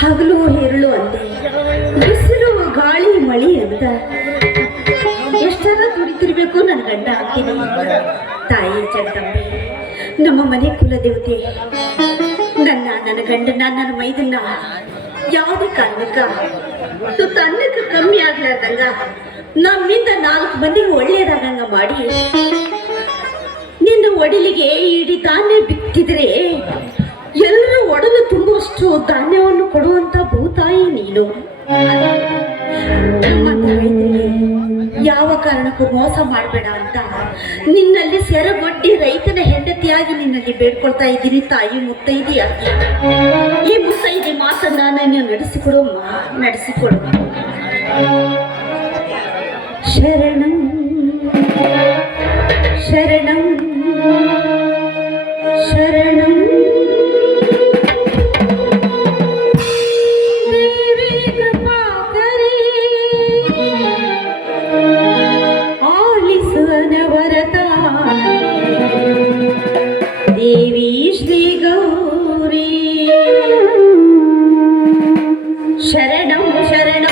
ಹಗಲು ಹೆರಳು ಅಂದೆ. ಬಿಸಿಲು ಗಾಳಿ ಮಳಿ ಅಂತ ಎಷ್ಟರ ದುಡಿತಿರ್ಬೇಕು ನನ್ನ ಗಂಡ ಆಗ್ತೀನಿ ತಾಯಿ ಜಗದಂಬೆ, ನಮ್ಮ ಮನೆ ಕುಲದೇವತೆ, ನನ್ನ ನನ್ನ ಗಂಡನ ನನ್ನ ಮೈದನ್ನ ಯಾವುದೇ ಕಾರಣಕ್ಕ ಅನ್ನಕ್ಕೆ ಕಮ್ಮಿ ಆಗ್ಲಾರ್ದಂಗ ನಮ್ಮಿಂದ ನಾಲ್ಕು ಮಂದಿಗೆ ಒಳ್ಳೆಯದಾಗಂಗ ಮಾಡಿ ನಿನ್ನ ಒಡಿಲಿಗೆ ಇಡೀ ತಾನೇ ಬಿತ್ತಿದ್ರೆ ಎಲ್ಲರೂ ಒಡಲು ತುಂಬುವಷ್ಟು ಧಾನ್ಯವನ್ನು ಕೊಡುವಂತ ಭೂತಾಯಿ ನೀನು. ನಮ್ಮ ಯಾವ ಕಾರಣಕ್ಕೂ ಮೋಸ ಮಾಡಬೇಡ ಅಂತ ನಿನ್ನಲ್ಲಿ ಸೆರಗೊಡ್ಡಿ ರೈತನ ಹೆಂಡತಿಯಾಗಿ ನಿನ್ನಲ್ಲಿ ಬೇಡ್ಕೊಳ್ತಾ ಇದ್ದೀನಿ ತಾಯಿ ಮುತ್ತೈದೆಯಾಗಿ ಈ ಮುತ್ತೈದೆ ಮಾತನ್ನ ನಾನು ನಡೆಸಿಕೊಡು ನಡೆಸಿಕೊಡು. ಶರಣಂ ಶರಣಂ. ಶರಣಂ ಶರಣಂ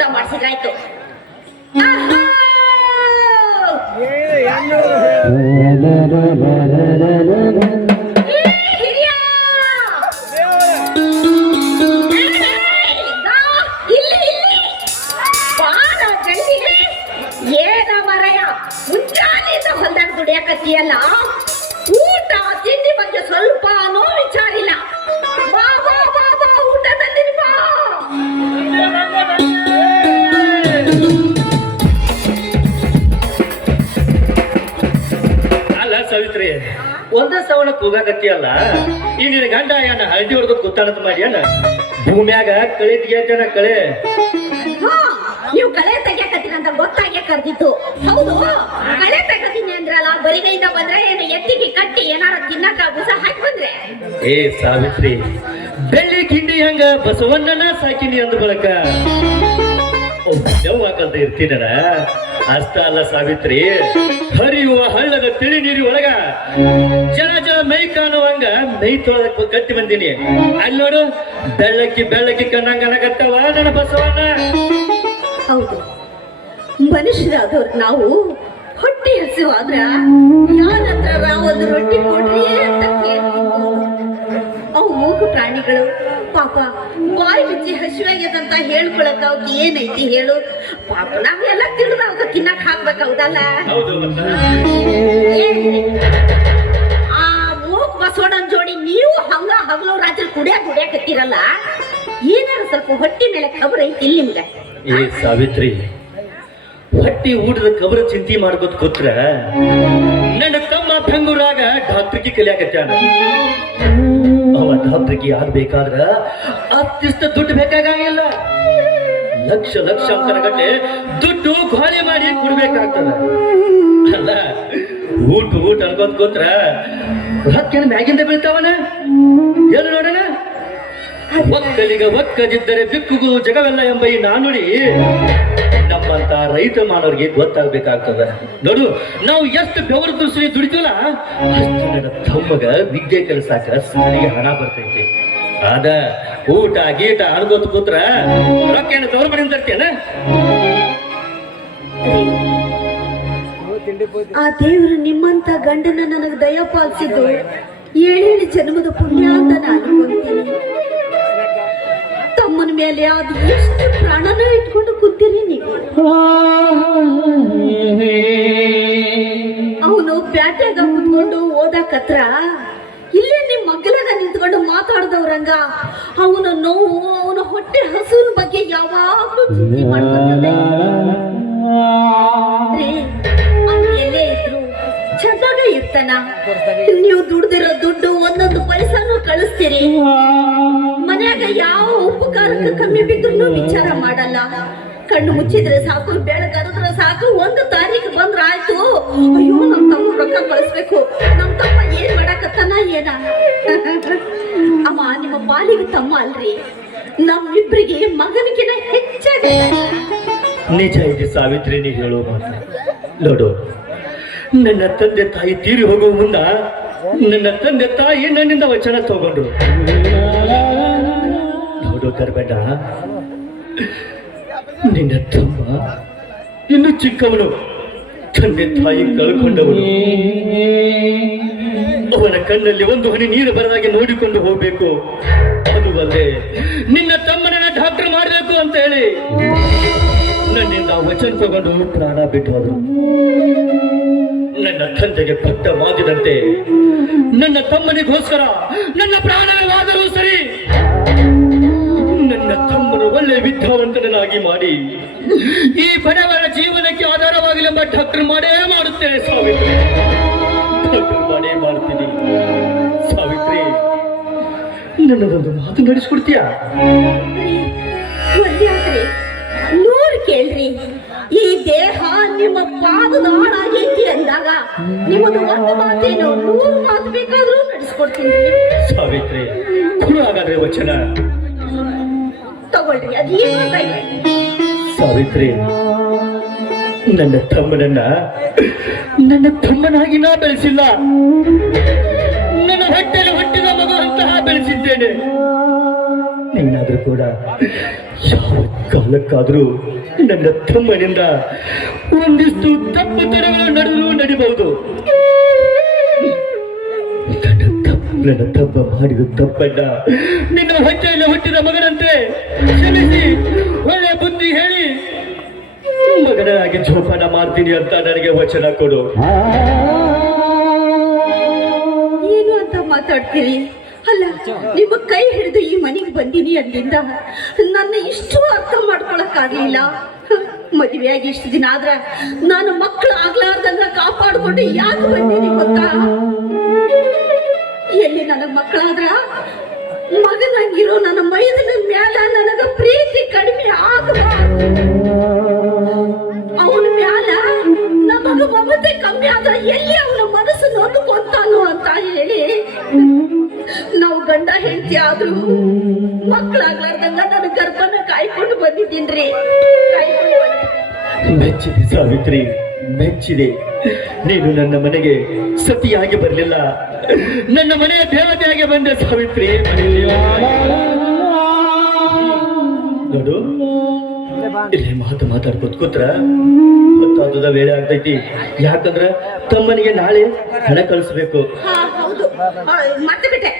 ಊಟ ಮಾಡಿಸಿದ್ರಾಯ್ತು. ಹೊಲ್ದಾಗ ದುಡಿಯಾಕತ್ತೀಯಲ್ಲ? ಊಟ ತಿಂಡಿ ಬಗ್ಗೆ ಸ್ವಲ್ಪನೂ ವಿಚಾರಿಲ್ಲ ಒಂದ ಸವಣ ಕೂಗಾಕತ್ತಿ ಅಲ್ಲ ಈ ನಿನ್ನ ಗಂಡ ಏನ ಹಳದಿ ಹೊಡೆದು ಕುತ್ತಾಳದ ಮಾಡಿ ಅಲ್ಲ ಭೂಮ್ಯಾಗ ಕಳೆ ತೆಗಿಯತ್ತೇನ ಕಳೆ? ನೀವು ಕಳೆ ತೆಗಿಯಕತ್ತೀರ ಅಂತ ಗೊತ್ತಾಗೆ ಕರ್ದಿತ್ತು ಹೌದು ಕಳೆ ತೆಗತೀನಿ ಅಂದ್ರಲ್ಲ ಬರಿಗೈಯಿಂದ ಬಂದ್ರೆ ಏನು ಎತ್ತಿಗೆ ಕಟ್ಟಿ ಏನಾರ ತಿನ್ನಕ ಬುಸ ಹಾಕಿ ಬಂದ್ರೆ? ಏ ಸಾವಿತ್ರಿ ಬೆಳ್ಳಿ ಕಿಂಡಿ ಹಂಗ ಬಸವಣ್ಣನ ಸಾಕಿನಿ ಅಂದ ಬಳಕ. ಓ ಹಾಕಲ್ತ ಇರ್ತೀನರ. ಅಷ್ಟ ಅಲ್ಲ ಸಾವಿತ್ರಿ. ಹರಿಯುವ ಹಳ್ಳದ ತಿಳಿ ನೀರಿ ಒಳಗ ಜನ ಜನ ಮೈ ಕಾಣುವಂಗ ಮೈ ತೊಳೆದಕ್ಕೆ ಕಟ್ಟಿ ಬಂದೀನಿ. ಅಲ್ಲಿ ನೋಡು, ಬೆಳ್ಳಕ್ಕಿ ಬೆಳ್ಳಕ್ಕಿ ಕಣ್ಣಂಗ ಅನ್ನಕತ್ತವ ನನ್ನ ಬಸವಣ್ಣ. ಹೌದು. ಮನುಷ್ಯರಾದವ್ರ ನಾವು ಹೊಟ್ಟೆ ಹಸಿವಾದ್ರ ಯಾರ ಹತ್ರ ಒಂದು ರೊಟ್ಟಿ ಕೊಡ್ರಿ ಅಂತ ಕೇಳಿ ಅವು ಮೂಗು ಪ್ರಾಣಿಗಳು ಪಾಪ. ಬಾಯಿ ಬಿಚ್ಚಿ ಹಸಿವಾಗ್ಯದಂತ ಹೇಳ್ಕೊಳಕ್ ಅವ್ಕೆ ಏನೈತಿ ಹೇಳು? ಪಾಪ ನಾವೆಲ್ಲ ತಿಳಿದ ಅವ್ಕ ತಿನ್ನಕ್ ಹಾಕ್ಬೇಕು ಹೌದಲ್ಲ? ಆ ಮೂಕ್ ಬಸವಣ್ಣನ್ ಜೋಡಿ ನೀವು ಹಂಗ ಹಗಲು ರಾತ್ರಿ ಕುಡಿಯಾಕ ಕುಡಿಯಾಕತ್ತೀರಲ್ಲ ಏನಾರ ಸ್ವಲ್ಪ ಹೊಟ್ಟಿ ಮೇಲೆ ಖಬರ್ ಐತಿ ಇಲ್ಲಿ ನಿಮ್ಗೆ? ಏ ಸಾವಿತ್ರಿ ಹೊಟ್ಟಿ ಊಟದ ಕಬರ ಚಿಂತೆ ಮಾಡ್ಕೋತ ಕೂತ್ರ ನನ್ನ ತಮ್ಮ ಬೆಂಗಳೂರಾಗ ಡಾಕ್ಟರ್ಗೆ ಕಲಿಯಾಕತ್ಯಾನ. ಅವ ಹಬ್ಬಕ್ಕೆ ಆಗ್ಬೇಕಾದ್ರ ಅತ್ತಿಷ್ಟ ದುಡ್ಡು ಬೇಕಾಗಿಲ್ಲ ಲಕ್ಷ ಲಕ್ಷಾಂತರ ಗಟ್ಟಲೆ ದುಡ್ಡು ಖಾಲಿ ಮಾಡಿ ಕೊಡ್ಬೇಕಾಗ್ತದ? ಊಟ ಊಟ ಅನ್ಕೊಂತ ಕೂತ್ರ ರೊಕ್ಕೇನು ಮ್ಯಾಗಿಂದ ಬೀಳ್ತಾವನ? ಏನು ನೋಡೋಣ? ಒಕ್ಕಲಿಗ ಒಕ್ಕದಿದ್ದರೆ ಬಿಕ್ಕುಗು ಜಗವೆಲ್ಲ ಎಂಬ ಈ ನಾನುಡಿ. ನಮ್ಮಂತ ರೈತ ಮಾಡೋರಿಗೆ ಗೊತ್ತಾಗ್ಬೇಕಾಗ್ತದ. ನೋಡು, ನಾವು ಎಷ್ಟು ಬೆವರು ದುರ್ಸಿ ದುಡಿತೀವಲ್ಲ? ಅಷ್ಟು ನನ್ನ ತಮ್ಮಗ ವಿದ್ಯೆ ಕೆಲಸಕ್ಕ ಸಾರಿಗೆ ಹಣ ಬರ್ತೈತಿ. ಅದ ಊಟ, ಗೀಟ ಅಣಗೋತ್ ಕೂತ್ರ ರೊಕ್ಕ ಏನು ತವ್ರ ಆ ದೇವರು ನಿಮ್ಮಂತ ಗಂಡನ ನನಗೆ ದಯ ಪಾಲಿಸಿದ್ದು ಏಳೇಳು ಜನ್ಮದ ಪುಣ್ಯ ಅಂತ ನಾನು ತಮ್ಮನ ಮೇಲೆ ಅದು ಎಷ್ಟು ಪ್ರಾಣನ ಇಟ್ಕೊಂಡು ಅವನು ಪ್ಯಾಟ್ಯಾಗ ಕುತ್ಕೊಂಡು ಓದಾಕತ್ರ ಇಲ್ಲೇ ನಿಮ್ ಮಗ್ಗಲಾಗ ನಿಂತ್ಕೊಂಡು ಮಾತಾಡ್ದವ್ರಂಗ ಅವನ ನೋವು ಅವನ ಹೊಟ್ಟೆ ಹಸುವಿನ ಬಗ್ಗೆ ಯಾವಾಗ್ಲೂ ಚಿಂತೆ ಎಲ್ಲೇ ಇದ್ರು ಚೆನ್ನಾಗ ಇರ್ತಾನ. ನೀವು ದುಡ್ದಿರೋ ದುಡ್ಡು ಒಂದೊಂದು ಪೈಸಾನು ಕಳಿಸ್ತೀರಿ. ಮನ್ಯಾಗ ಯಾವ ಉಪಕಾರಕ್ಕೆ ಕಮ್ಮಿ ಬಿದ್ರು ವಿಚಾರ ಮಾಡಲ್ಲ. ಕಣ್ಣು ಮುಚ್ಚಿದ್ರೆ ಸಾಕು ಬೆಳಗರಿದ್ರೆ ಸಾಕು ಒಂದು ತಾರೀಕು ಬಂದ್ರ ಆಯ್ತು. ಅಯ್ಯೋ ನಮ್ ತಮ್ಮ ರೊಕ್ಕ ಕಳಿಸ್ಬೇಕು. ನಮ್ ತಮ್ಮ ಏನ್ ಮಾಡಕತ್ತಾನ ಏನ? ಅಮ್ಮ ನಿಮ್ಮ ಪಾಲಿಗೆ ತಮ್ಮ ಅಲ್ರಿ. ನಮ್ಮಿಬ್ರಿಗೆ ಮಗನಿಗಿನ ಹೆಚ್ಚಾಗಿ ನಿಜ ಇದೆ ಸಾವಿತ್ರಿ ನೀ ಹೇಳೋ ಮಾತು. ನೋಡು ನನ್ನ ತಂದೆ ತಾಯಿ ತೀರಿ ಹೋಗುವ ಮುನ್ನ ನನ್ನ ತಂದೆ ತಾಯಿ ನನ್ನಿಂದ ವಚನ ತಗೊಂಡ್ರು. ನೋಡು ಗರ್ಬೇಡ ನಿನ್ನ ತಮ್ಮ ಇನ್ನು ಚಿಕ್ಕವನು ತಂದೆ ತಾಯಿ ಕಳ್ಕೊಂಡವನು. ಅವನ ಕಣ್ಣಲ್ಲಿ ಒಂದು ಹನಿ ನೀರು ಬರದಾಗೆ ನೋಡಿಕೊಂಡು ಹೋಗ್ಬೇಕು. ಅದು ಅಲ್ಲದೆ ನಿನ್ನ ತಮ್ಮನನ್ನ ಡಾಕ್ಟರ್ ಮಾಡಬೇಕು ಅಂತ ಹೇಳಿ ನನ್ನಿಂದ ವಚನ ತಗೊಂಡು ಪ್ರಾಣ ಬಿಟ್ಟು ನನ್ನ ತಂದೆಗೆ ಪಟ್ಟ ನನ್ನ ತಮ್ಮನಿಗೋಸ್ಕರ ನನ್ನ ಪ್ರಾಣವಾದರೂ ಸರಿ ಒಳ್ಳೆ ವಿದ್ಯಾವಂತನಾಗಿ ಮಾಡಿ ಈ ಬಡವರ ಜೀವನಕ್ಕೆ ಆಧಾರವಾಗಿಲೆಂಬ ಡಾಕ್ಟರ್ ಮಾಡೇ ಮಾಡುತ್ತೇನೆ ಸಾವಿತ್ರಿ. ಡಾಕ್ಟರ್ ಮಾಡೇ ಮಾಡ್ತೀನಿ. ಸಾವಿತ್ರಿ ನನ್ನದೊಂದು ಮಾತು ನಡೆಸ್ಕೊಡ್ತೀಯಾ? ನೂರು ಕೇಳ್ರಿ. ಈ ದೇಹ ನಿಮ್ಮ ಪಾದದ ಹಾಳಾಗೈತಿ ಅಂದಾಗ ನಿಮ್ಮದು ಒಂದು ಮಾತೇನು? ನೂರು ಮಾತು ಬೇಕಾದ್ರೂ ನಡೆಸ್ಕೊಡ್ತೀನಿ. ಸಾವಿತ್ರಿ ಹಾಗಾದ್ರೆ ವಚನ. ಸಾವಿತ್ರಿ, ನನ್ನ ತಮ್ಮನನ್ನ, ನನ್ನ ತಮ್ಮನಾಗಿ ನಾ ಬೆಳೆಸಿಲ್ಲ. ನನ್ನ ಹೊಟ್ಟೆಯಲ್ಲಿ ಹುಟ್ಟಿದ ಮಗುವಂತಹ ಬೆಳೆಸಿದ್ದೇನೆ. ನೀನಾದ್ರೂ ಕೂಡ ಯಾವ ಕಾಲಕ್ಕಾದ್ರೂ ನನ್ನ ತಮ್ಮನಿಂದ ಒಂದಿಷ್ಟು ತಪ್ಪು ತರಗಳು ನಡೆದು ನಡಿಬಹುದು. ನನ್ನ ತಮ್ಮ ಮಾಡಿದ ತಪ್ಪನ್ನ ನಿನ್ನ ಹೊಟ್ಟೆಯಲ್ಲಿ ಹುಟ್ಟಿದ ಮಗನಂತೆ ಮಗನಾಗಿ ಜೋಪಾನ ಮಾಡ್ತೀನಿ ಅಂತ ನನಗೆ ವಚನ ಕೊಡು. ಏನು ಅಂತ ಮಾತಾಡ್ತೀರಿ? ಅಲ್ಲ, ನಿಮ್ಮ ಕೈ ಹಿಡಿದು ಈ ಮನೆಗೆ ಬಂದೀನಿ ಅಲ್ಲಿಂದ. ನನ್ನ ಇಷ್ಟು ಅರ್ಥ ಮಾಡ್ಕೊಳಕ್ಕಾಗ್ಲಿಲ್ಲ. ಮದುವೆಯಾಗಿ ಇಷ್ಟು ದಿನ ಆದ್ರೆ ನಾನು ಮಕ್ಕಳು ಆಗ್ಲಾರ್ದಂಗ ಕಾಪಾಡ್ಕೊಂಡು ಯಾಕೆ ಬಂದೀನಿ ಗೊತ್ತಾ? ಎಲ್ಲಿ ನನಗೆ ಮಕ್ಕಳಾದ್ರ? ಮಗನಾಗಿರೋ ನನ್ನ ಮೈದನ ಮ್ಯಾಲ ನನಗ ಪ್ರೀತಿ ಕಡಿಮೆ ಆಗಬಾರ್ದು. ನಮಗ ಮಮತೆ ಕಮ್ಮಿ ಆದ್ರೆ ಎಲ್ಲಿ ಅವನ ಮನಸ್ಸು ನೊಂದುಕೊಂತಾನೋ ಅಂತ ಹೇಳಿ. ನಾವು ಗಂಡ ಹೆಂಡತಿ ಆದ್ರೂ ಮಕ್ಕಳಾಗ್ಲಾರ್ದಂಗ ನನ್ನ ಗರ್ಭನ ಕಾಯ್ಕೊಂಡು ಬಂದಿದ್ದೀನ್ರಿ. ಮೆಚ್ಚಿದೆ ಸಾವಿತ್ರಿ ಮೆಚ್ಚಿದೆ. ನೀನು ನನ್ನ ಮನೆಗೆ ಸತಿಯಾಗಿ ಬರಲಿಲ್ಲ. ನನ್ನ ಮನೆಯ ದೇವತೆಯಾಗಿ ಬಂದೆ ಸಾವಿತ್ರಿ. ನೋಡು. ಇಲ್ಲಿ ಮಾತು ಮಾತಾಡ್ಕೊತ ಕೂತ್ರ. ಹೊತ್ತಾದದ ವೇಳೆ ಆಗ್ತೈತಿ. ಯಾಕಂದ್ರ ತಮ್ಮನಿಗೆ ನಾಳೆ ಹಣ ಕಳಿಸ್ಬೇಕು. ಮತ್ತೆ ಬಿಟ್ಟೆ.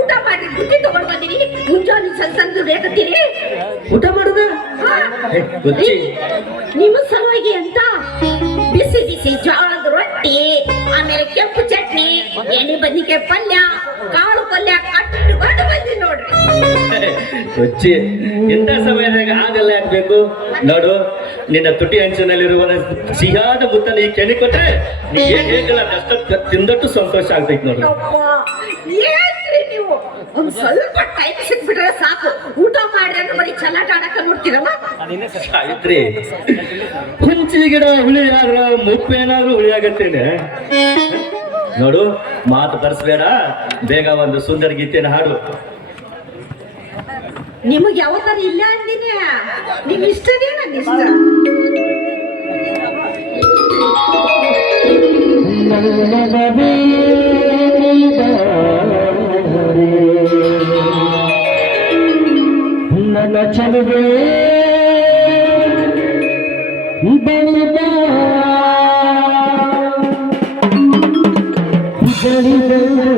ಊಟ ಮಾಡಿ ಬುದ್ಧಿ ತಗೊಂಡ್ ಬಂದಿರಿ ಮುಂಜಾನೆ ಸಣ್ಣ ಸಣ್ಣ ರೇಖತ್ತೀರಿ ಊಟ ಮಾಡುದ? ನಿಮ್ಮ ಸಲುವಾಗಿ ಅಂತ ಬಿಸಿ ಬಿಸಿ ಜೋಳದ ರೊಟ್ಟಿ ಆಮೇಲೆ ಕೆಂಪು ಚಟ್ನಿ ಎಣ್ಣೆ ಬದ್ನಿಕಾಯಿ ಪಲ್ಯ ಕಾಳು ಪಲ್ಯ ಎಂತ ಇಂಥ ಸಮಯದಾಗ ಹಾಗೆಲ್ಲ ಹಾಕ್ಬೇಕು? ನೋಡು ನಿನ್ನ ತುಟಿ ಅಂಚಿನಲ್ಲಿರುವ ಸಿಹಿಯಾದ ಮುತ್ತನ ಈ ಕೆನೆ ಕೊಟ್ರೆ ನೀ ಏನ್ ಹೇಳಿಲ್ಲ ಅದಷ್ಟ ತಿಂದಟ್ಟು ಸಂತೋಷ ಆಗ್ತೈತಿ ನೋಡು. ಏನ್ರಿ ನೀವು? ಒಂದ್ ಸ್ವಲ್ಪ ಟೈಮ್ ಸಿಕ್ಬಿಟ್ರೆ ಸಾಕು. ಊಟ ಮಾಡಿ ಅಂದ್ರೆ ಬರೀ ಚಲಾಟ ಆಡಕ ನೋಡ್ತೀರಲ್ಲ? ಸಾವಿತ್ರಿ. ಹುಂಚಿ ಗಿಡ ಹುಳಿ ಆದ್ರ ಮುಪ್ಪೇನಾದ್ರೂ ಹುಳಿ ಆಗತ್ತೇನೆ ನೋಡು ಮಾತು ಬರ್ಸ್ಬೇಡ. ಬೇಗ ಒಂದು ಸುಂದರ ಗೀತೆಯನ್ನು ಹಾಡು. ನಿಮಗೆ ಯಾವತ್ತಾರ ಇಲ್ಲ ಅಂದಿನಿ ನಿಮ್ ಇಷ್ಟನೇ ನನ್ನ ಇಷ್ಟ. ನನ್ನ ಚಲುವೆ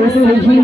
ಸಿಹಿ